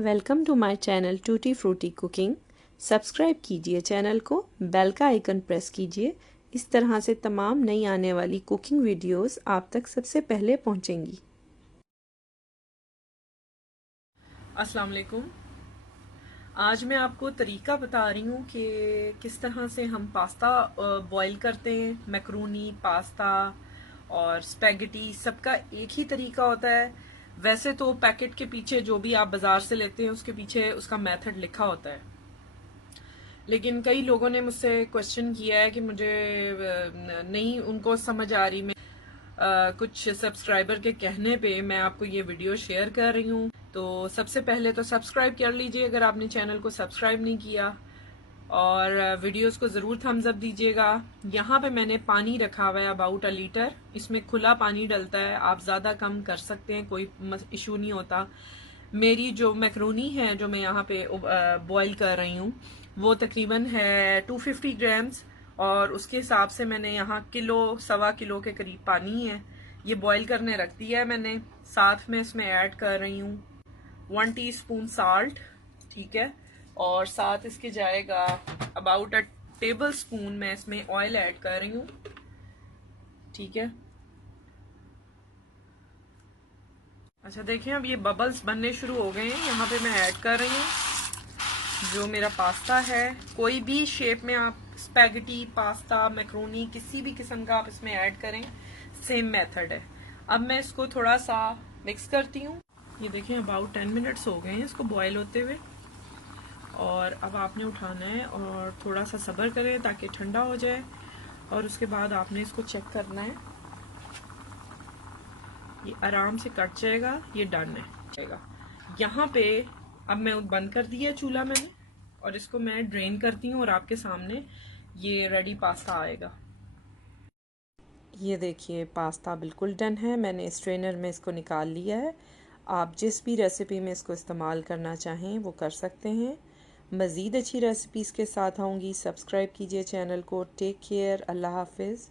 Welcome to my channel tutti frutti cooking. Subscribe कीजिए channel को, bell का icon press कीजिए। इस तरह से तमाम नई आने वाली कुकिंग वीडियोस आप तक सबसे पहले पहुंचेंगी। अस्सलाम वालेकुम। आज मैं आपको तरीका बता रही हूँ कि किस तरह से हम पास्ता बॉईल करते हैं। मैक्रोनी, पास्ता और स्पैगेटी सबका एक ही तरीका होता है। वैसे तो पैकेट के पीछे जो भी आप बाजार से लेते हैं उसके पीछे उसका मेथड लिखा होता है, लेकिन कई लोगों ने मुझसे क्वेश्चन किया है कि मुझे नहीं उनको समझ आ रही। मैं कुछ सब्सक्राइबर के कहने पे मैं आपको ये वीडियो शेयर कर रही हूँ। तो सबसे पहले तो सब्सक्राइब कर लीजिए अगर आपने चैनल को सब्सक्राइब नहीं किया, और वीडियोस को ज़रूर थम्स अप दीजिएगा। यहाँ पे मैंने पानी रखा हुआ है अबाउट अ लीटर। इसमें खुला पानी डलता है, आप ज़्यादा कम कर सकते हैं, कोई इशू नहीं होता। मेरी जो मैक्रोनी है जो मैं यहाँ पे बॉईल कर रही हूँ वो तकरीबन है 250 ग्राम्स, और उसके हिसाब से मैंने यहाँ किलो सवा किलो के करीब पानी है ये बॉईल करने रख दिया है मैंने। साथ में इसमें ऐड कर रही हूँ 1 टीस्पून साल्ट, ठीक है, और साथ इसके जाएगा अबाउट अ टेबल स्पून मैं इसमें ऑयल ऐड कर रही हूँ, ठीक है। अच्छा देखें, अब ये बबल्स बनने शुरू हो गए हैं। यहाँ पे मैं ऐड कर रही हूँ जो मेरा पास्ता है। कोई भी शेप में आप स्पैगेटी, पास्ता, मैक्रोनी किसी भी किस्म का आप इसमें ऐड करें, सेम मेथड है। अब मैं इसको थोड़ा सा मिक्स करती हूँ। ये देखें अबाउट 10 मिनट्स हो गए हैं इसको बॉयल होते हुए, और अब आपने उठाना है और थोड़ा सा सब्र करें ताकि ठंडा हो जाए, और उसके बाद आपने इसको चेक करना है। ये आराम से कट जाएगा, ये डन है। यहाँ पे अब मैं बंद कर दिया चूल्हा मैंने, और इसको मैं ड्रेन करती हूँ और आपके सामने ये रेडी पास्ता आएगा। ये देखिए पास्ता बिल्कुल डन है। मैंने स्ट्रेनर में इसको निकाल लिया है। आप जिस भी रेसिपी में इसको इस्तेमाल करना चाहें वो कर सकते हैं। मज़ीद अच्छी रेसिपीज़ के साथ आऊँगी। सब्सक्राइब कीजिए चैनल को। Take care. अल्लाह हाफिज़।